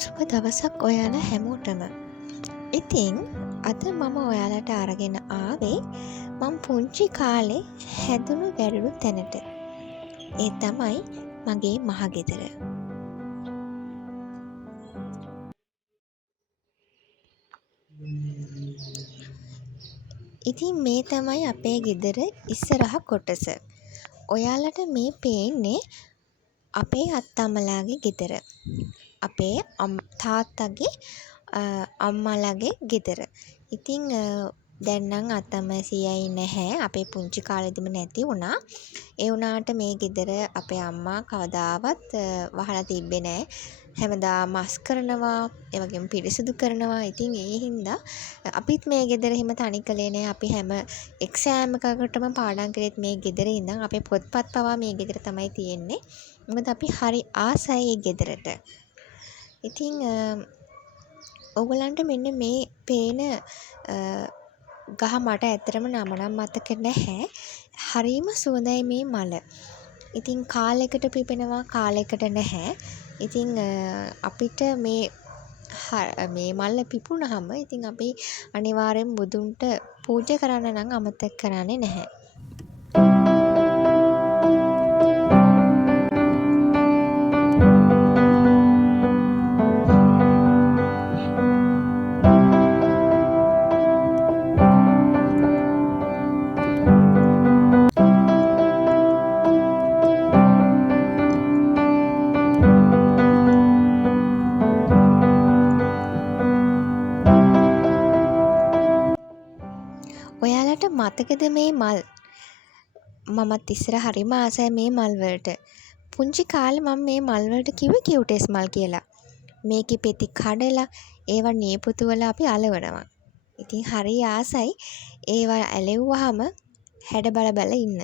සුබ දවසක් ඔයාලා හැමෝටම. ඉතින් අද මම ඔයාලට අරගෙන ආවේ මං පුංචි කාලේ හැදුණු වැඩුණු තැනට. ඒ තමයි මගේ මහගෙදර. ඉතින් මේ තමයි අපේ ගෙදර ඉස්සරහ කොටස. ඔයාලට මේ පේන්නේ අපේ අත්තම්මලාගේ ගෙදර. අපේ තාත්තගේ අම්මලාගේ ගෙදර. ඉතින් දැන් නම් අත්තම්මයි සීයයි නැහැ. අපේ පුංචි කාලෙදිම නැති වුණා. ඒ වුණාට මේ ගෙදර අපේ අම්මා කවදාවත් වහලා තිබ්බේ නැහැ. හැමදාම මස් කරනවා, ඒ වගේම පිරිසිදු කරනවා. ඉතින් ඒ හින්දා අපිත් මේ ගෙදර එහෙම තනි කළේ නැහැ. අපි හැම එක්සෑම් එකකටම පාඩම් කරේත් මේ ගෙදර ඉඳන් අපේ පොත්පත් පවා මේ ගෙදර තමයි තියෙන්නේ. මොකද අපි හරි ආසයි ඒ ගෙදරට. ඉතින් ඔයගලන්ට මෙන්න මේ පේන ගහ මට ඇත්තටම නම නම් මතක නැහැ. හරිම සුවඳයි මේ මල. ඉතින් කාලෙකට පිපෙනවා කාලෙකට නැහැ. ඉතින් අපිට මේ මල්ල පිපුණාම ඉතින් අපි අනිවාර්යෙන් බුදුන්ට පූජා කරන්න නම් අමතක කරන්නේ නැහැ. ඔයාලට මතකද මේ මල්? මමත් ඉස්සර හරිම ආසයි මේ මල් වලට. පුංචි කාලේ මම මේ මල් වලට කිව්වේ කියුටෙස් මල් කියලා. මේකේ පෙති කඩලා ඒවා නියපොතු වල අපි අලවනවා. ඉතින් හරි ආසයි ඒවා ඇලෙව්වහම හැඩ බල බල ඉන්න.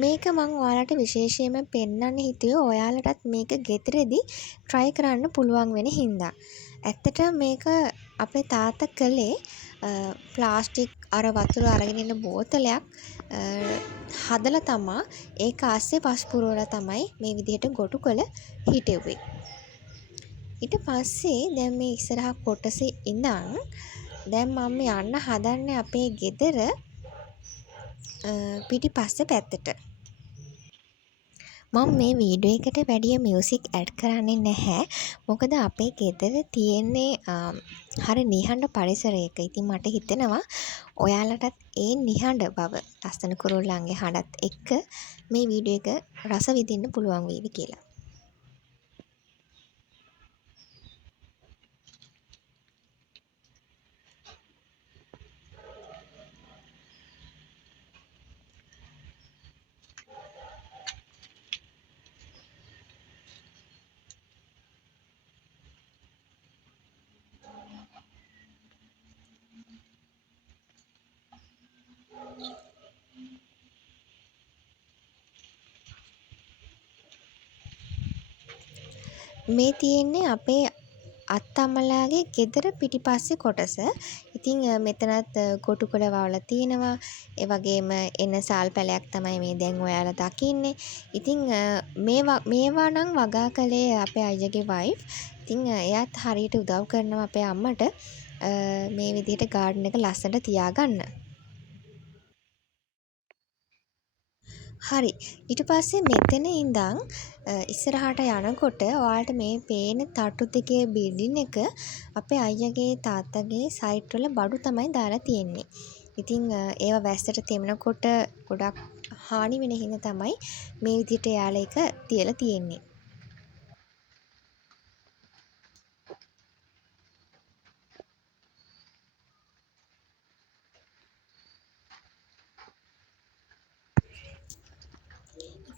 මේක මං ඔයාලට විශේෂයෙන්ම පෙන්වන්න හිතුවේ ඔයාලටත් මේක ගෙදරදී try කරන්න පුළුවන් වෙන හින්දා. ඇත්තටම මේක අපේ තාත්තා කළේ ප්ලාස්ටික් අර වතුර අරගෙන ඉන්න බෝතලයක් හදලා තමා ඒක ආස්සේ පස් පුරවලා තමයි මේ විදිහට ගොටු කළ හිටෙව්වේ. ඊට පස්සේ දැන් මේ ඉස්සරහ කොටසේ ඉඳන් දැන් මම යන්න හදන්නේ අපේ ගෙදර පිටිපස්සේ පැත්තට. මම මේ වීඩියෝ එකට වැඩිය මියුසික් ඇඩ් කරන්නේ නැහැ. මොකද අපේ ගෙදර තියෙන්නේ හරි නිහඬ පරිසරයක. ඉතින් මට හිතෙනවා ඔයාලටත් ඒ නිහඬ බව ලස්සන කුරුල්ලන්ගේ හඬත් එක්ක මේ වීඩියෝ එක රස විඳින්න පුළුවන් වේවි කියලා. මේ තියෙන්නේ අපේ අත්තම්මලාගේ ගෙදර පිටිපස්සේ කොටස. ඉතින් මෙතනත් කොටු කළ වවලා තියෙනවා. ඒ වගේම එන සාල් පැලයක් තමයි මේ දැන් ඔයාලා දකින්නේ. ඉතින් මේවා නම් වගා කළේ අපේ අයියාගේ වයිෆ්. ඉතින් එයාත් හරියට උදව් කරනවා අපේ අම්මට මේ විදිහට ගාඩන් එක ලස්සනට තියාගන්න. හරි. ඊට පස්සේ මෙතන ඉඳන් ඉස්සරහට යනකොට ඔයාලට මේ පේන තට්ටු දෙකේ බිල්ඩින් එක අපේ අයියාගේ තාත්තගේ සයිට් වල බඩු තමයි දාලා තියෙන්නේ. ඉතින් ඒවා වැස්සට තෙමනකොට ගොඩක් හානි වෙන හින්දා තමයි මේ විදිහට යාලා එක තියලා තියෙන්නේ.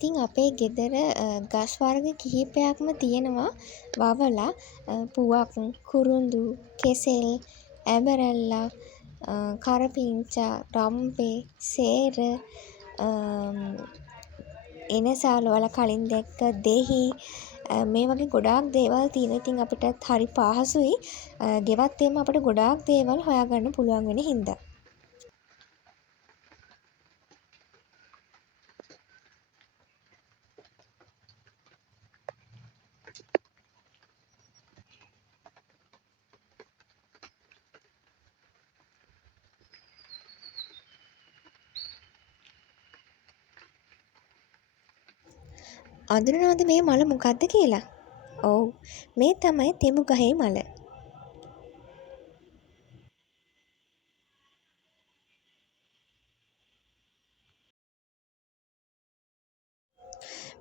ඉතින් අපේ ගෙදර ගස් වර්ග කිහිපයක්ම තියෙනවා වවලා පුවක්, කුරුඳු, කෙසෙල්, ඇඹරැල්ලා, කරපිංචා, රම්පේ, සේර, එනසාල ඔයාලා කලින් දැක්ක දෙහි මේ වගේ ගොඩාක් දේවල් තියෙනවා. ඉතින් අපිටත් හරි පහසුයි. ගෙවත් එම අපිට ගොඩාක් දේවල් හොයාගන්න පුළුවන් වෙන හින්දා. අඳුනනවද මේ මල මොකක්ද කියලා? ඔව්. මේ තමයි තෙමු ගහේ මල.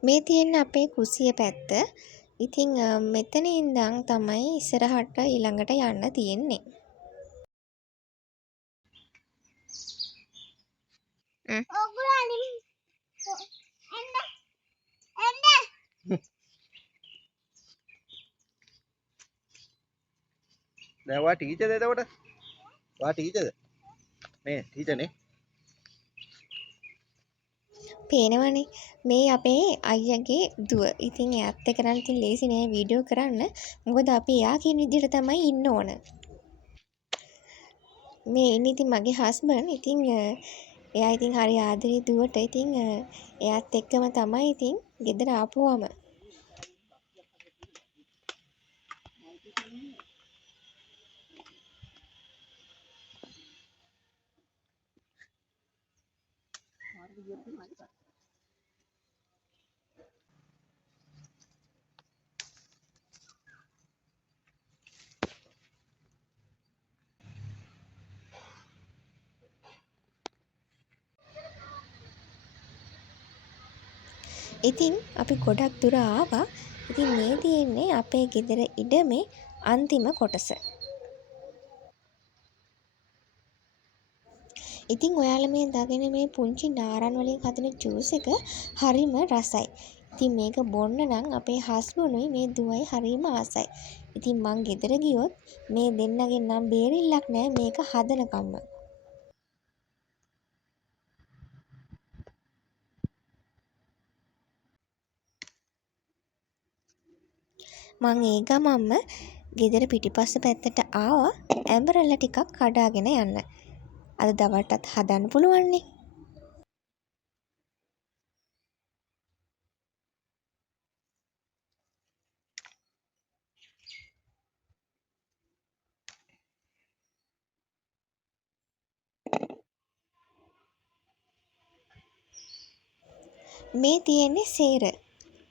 මේ තියෙන්නේ අපේ කුසිය පැත්ත. ඉතින් මෙතන ඉඳන් තමයි ඉස්සරහට ඊළඟට යන්න තියෙන්නේ. දැන් ඔයා ටීචර්ද එතකොට? ඔයා ටීචර්ද? මේ ටීචර්නේ. පේනවනේ මේ අපේ අයියාගේ දුව. ඉතින් එයාත් එක්ක නම් ඉතින් ලේසි නෑ වීඩියෝ කරන්න. මොකද අපි එයා කියන විදිහට තමයි ඉන්න ඕන. මේ ඉන්නේ ඉතින් මගේ හස්බන්ඩ්. ඉතින් එයා ඉතින් හරි ආදරේ දුවට. ඉතින් එයාත් එක්කම තමයි ඉතින් ගෙදර ආපුවම. ඉතින් අපි ගොඩක් දුර ආවා. ඉතින් මේ තියෙන්නේ අපේ ගෙදර ඉඩමේ අන්තිම කොටස. ඉතින් ඔයාලා මේ දකින මේ පුංචි නාරන් වලින් හදන ජූස් එක හරිම රසයි. ඉතින් මේක බොන්න නම් අපේ හස්බන්ඩුයි මේ දුවයි හරිම ආසයි. ඉතින් මං ගෙදර ගියොත් මේ දෙන්නගෙන් නම් බේරිල්ලක් නෑ මේක හදනකම්ම. මං ඒ ගමන්ම ගෙදර පිටිපස්ස පැත්තට ආවා ඇඹරල්ල ටිකක් කඩාගෙන යන්න. අද දවල්ටත් හදන්න පුළුවන්නේ. මේ තියෙන්නේ සේර.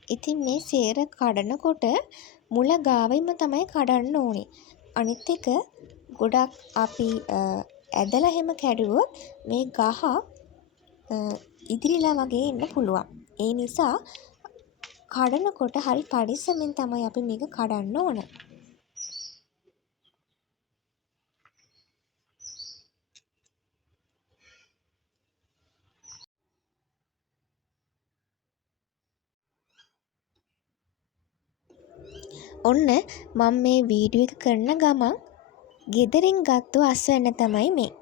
ඉතින් මේ සේර කඩනකොට මුල ගාවින්ම තමයි කඩන්න ඕනේ. අනිත් එක ගොඩක් අපි ඇදලා එහෙම කැඩුවොත් මේ ගහ ඉදිරිලා වගේ එන්න පුළුවන්. ඒ නිසා කඩනකොට හරි පරිස්සමෙන් තමයි අපි මේක කඩන්න ඕන. ඔන්න මම මේ වීඩියෝ එක කරන ගමන් ගෙදරින් ගත්තු අස්වැන්න තමයි මේ.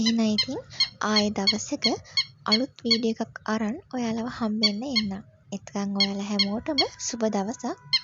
එහෙනම් ඉතින් ආයෙ දවසක අලුත් වීඩියෝ එකක් අරන් ඔයාලව හම්බෙන්න එන්නම්. එතකන් ඔයාලා හැමෝටම සුබ දවසක්.